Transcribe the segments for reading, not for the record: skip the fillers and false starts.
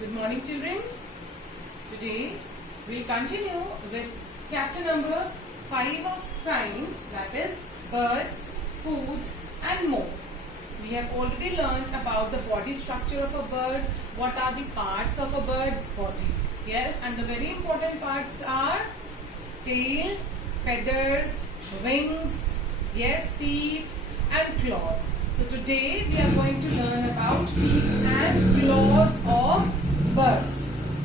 Good morning, children. Today we'll continue with chapter number 5 of science, that is birds, food and more. We have already learned about the body structure of a bird, what are the parts of a bird's body. Yes, and the very important parts are tail, feathers, wings, yes, feet and claws. So today we are going to learn about feet and claws of birds.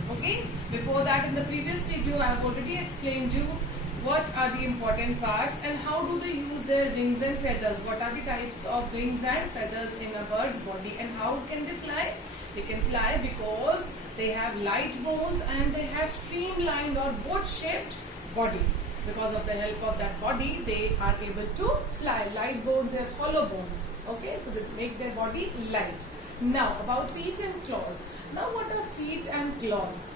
Okay, before that in the previous video I have already explained you what are the important parts and how do they use their wings and feathers. What are the types of wings and feathers in a bird's body and how can they fly? They can fly because they have light bones and they have streamlined or boat-shaped body. Because of the help of that body, they are able to fly. Light bones, they have hollow bones. Okay, so they make their body light. Now, about feet and claws. Now, what are feet and claws?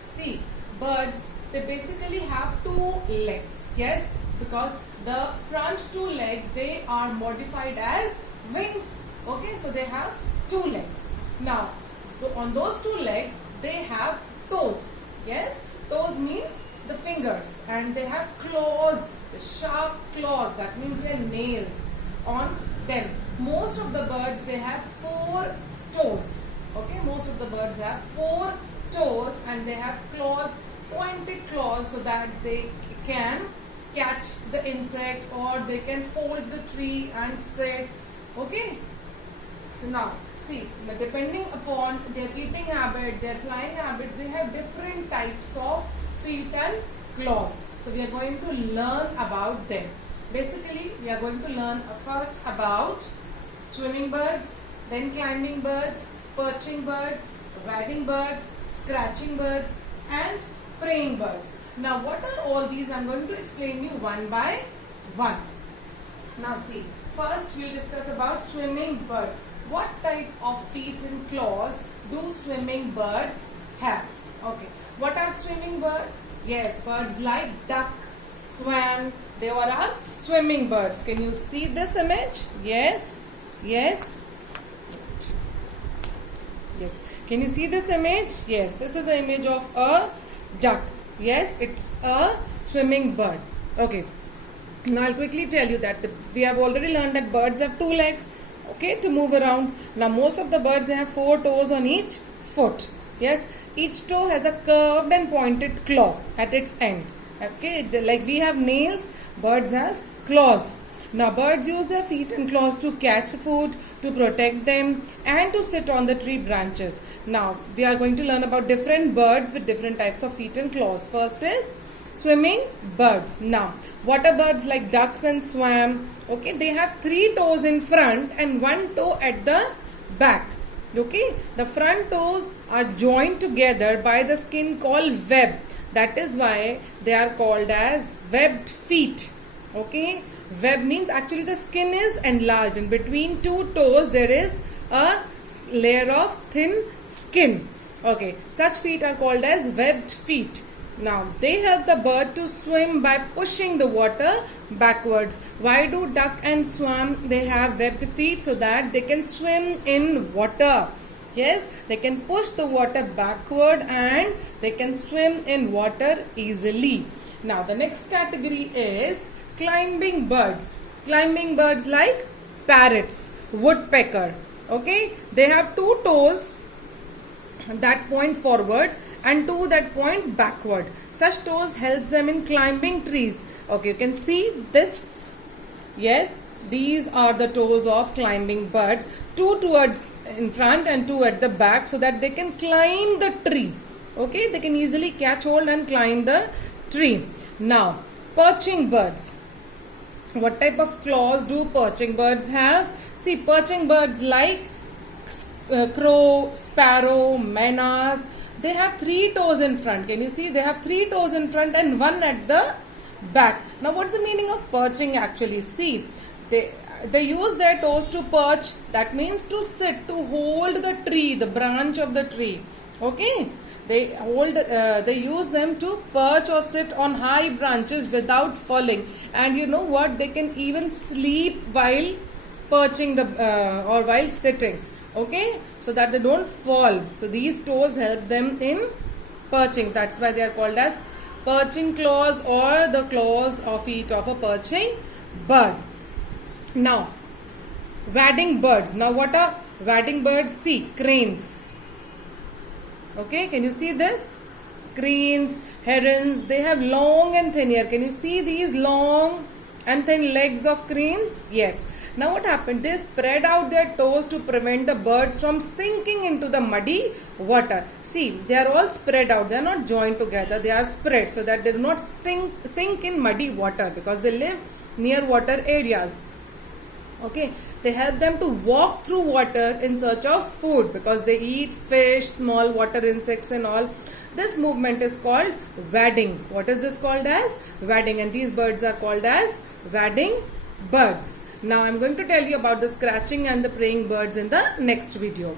See, birds, they basically have two legs. Yes, because the front two legs, they are modified as wings. Okay, so they have two legs. Now, on those two legs, they have toes. Yes, toes means the fingers, and they have claws, the sharp claws, that means their nails on them. Most of the birds, they have 4 toes. Okay, most of the birds have 4 toes and they have claws, pointed claws, so that they can catch the insect or they can hold the tree and sit. Okay, so now see, depending upon their eating habit, their flying habits, they have different types of feet and claws. So we are going to learn about them. Basically, we are going to learn first about swimming birds, then climbing birds, perching birds, wagging birds, scratching birds and praying birds. Now what are all these? I am going to explain you one by one. Now see, first we will discuss about swimming birds. What type of feet and claws do swimming birds have? Okay. What are swimming birds? Yes, birds like duck, swan, they all are swimming birds. Can you see this image? Yes, yes, yes. Can you see this image? Yes, this is the image of a duck. Yes, it's a swimming bird. Okay. Now I'll quickly tell you that we have already learned that birds have 2 legs. Okay, to move around. Now most of the birds, they have 4 toes on each foot. Yes, each toe has a curved and pointed claw at its end. Okay, like we have nails, birds have claws. Now birds use their feet and claws to catch food, to protect them and to sit on the tree branches. Now we are going to learn about different birds with different types of feet and claws. First is swimming birds. Now water birds like ducks and swan, okay, they have 3 toes in front and 1 toe at the back. Okay, the front toes are joined together by the skin called web. That is why they are called as webbed feet. Okay, web means actually the skin is enlarged and between 2 toes there is a layer of thin skin. Okay, such feet are called as webbed feet. Now, they help the bird to swim by pushing the water backwards. Why do duck and swan, they have webbed feet? So that they can swim in water. Yes, they can push the water backward and they can swim in water easily. Now, the next category is climbing birds. Climbing birds like parrots, woodpecker. Okay, they have 2 toes that point forward and 2 that point backward. Such toes helps them in climbing trees. Okay, you can see this. Yes, these are the toes of climbing birds. 2 towards in front and 2 at the back so that they can climb the tree. Okay, they can easily catch hold and climb the tree. Now, perching birds. What type of claws do perching birds have? See, perching birds like crow, sparrow, menas, they have 3 toes in front. Can you see? They have 3 toes in front and 1 at the back. Now, what's the meaning of perching actually? See, they use their toes to perch. That means to sit, to hold the tree, the branch of the tree. Okay? They use them to perch or sit on high branches without falling. And you know what? They can even sleep while perching or while sitting. Okay, so that they don't fall. So these toes help them in perching. That's why they are called as perching claws or the claws or feet of a perching bird. Now, wading birds. Now what are wading birds? See, cranes. Okay, can you see this? Cranes, herons, they have long and thin hair. Can you see these long and thin legs of crane? Yes. Now what happened? They spread out their toes to prevent the birds from sinking into the muddy water. See, they are all spread out. They are not joined together. They are spread so that they do not sink in muddy water because they live near water areas. Okay, they help them to walk through water in search of food because they eat fish, small water insects and all. This movement is called wading. What is this called as? Wading, and these birds are called as wading birds. Now I am going to tell you about the scratching and the praying birds in the next video.